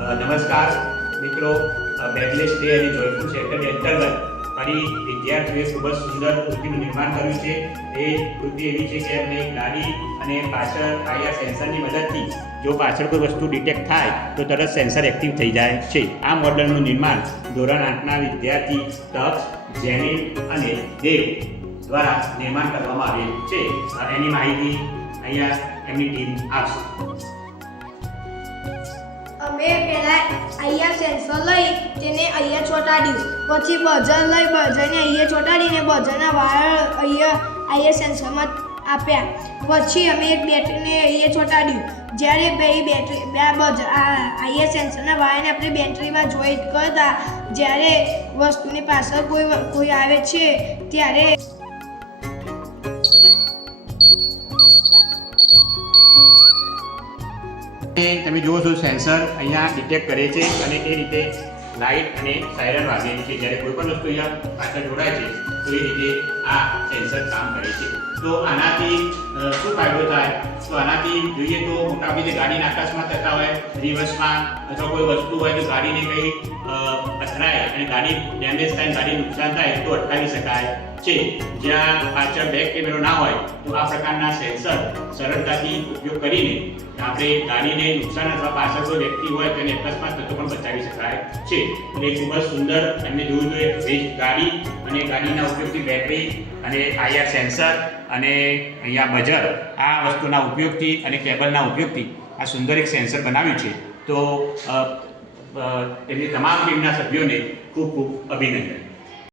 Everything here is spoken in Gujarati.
નમસ્કાર મિત્રો, બેકલેસ ડે અને જોયફુલ સેટરડે અંતર્ગત ફરી વિદ્યાર્થીઓએ ખૂબ જ સુંદર કૃતિનું નિર્માણ કર્યું છે. એ કૃતિ એવી છે કે એમને ગાડી અને પાછળ આયા સેન્સરની મદદથી જો પાછળ કોઈ વસ્તુ ડિટેક્ટ થાય તો તરત સેન્સર એક્ટિવ થઈ જાય છે. આ મોડલનું નિર્માણ ધોરણ 8ના વિદ્યાર્થી તક્ષ, જેનિલ અને દેવ દ્વારા નિર્માણ કરવામાં આવેલ છે. એની માહિતી અહીંયા એમની ટીમ આપશે. અમે પહેલા અહીંયા સેન્સર લઈ તેને અહીંયા ચોંટાડ્યું, પછી બઝર લઈ બઝરને અહીંયા ચોંટાડીને બઝરના વાયર અહીંયા સેન્સરમાં આપ્યા. પછી અમે એક બેટરીને અહીંયા ચોંટાડ્યું. જ્યારે બે અહીંયા સેન્સરના વાયરને આપણે બેટરીમાં જોઈન્ટ કરતા જ્યારે વસ્તુની પાછળ કોઈ આવે છે ત્યારે તમે જુઓ છો સેન્સર અહીંયા ડિટેક્ટ કરે છે અને એ રીતે લાઇટ અને સાયરન વાગે છે. જ્યારે કોઈ પણ વસ્તુ અહીંયા પાછળ જોડાય છે તો એ રીતે આ સેન્સર કામ કરે છે. તો આનાથી શું ફાયદો થાય? તો આનાથી જોઈએ તો મોટાભાગે જે ગાડીના આકાશમાં થતા હોય, રિવર્સમાં અથવા કોઈ વસ્તુ હોય તો ગાડીને કંઈ અથડાય અને ગાડી ડેમેજ થાય, ગાડી નુકસાન થાય તો અટકાવી શકાય છે. જ્યાં પાછળ બેક કેમેરો ના હોય તો આ પ્રકારના સેન્સર સરળતાથી ઉપયોગ કરીને આપણે ગાડીને નુકસાન અથવા પાછળ કોઈ વ્યક્તિ હોય તેને અકસ્માત થતો પણ બચાવી શકાય છે. એટલે ખૂબ જ સુંદર એમને જોયું તો એક ગાડી અને ગાડીના ઉપયોગથી બેટરી અને આઈઆર સેન્સર અને અહીંયા બઝર આ વસ્તુના ઉપયોગથી અને કેબલના ઉપયોગથી આ સુંદર એક સેન્સર બનાવ્યું છે. તો તેમની તમામ ટીમના સભ્યોને ખૂબ ખૂબ અભિનંદન.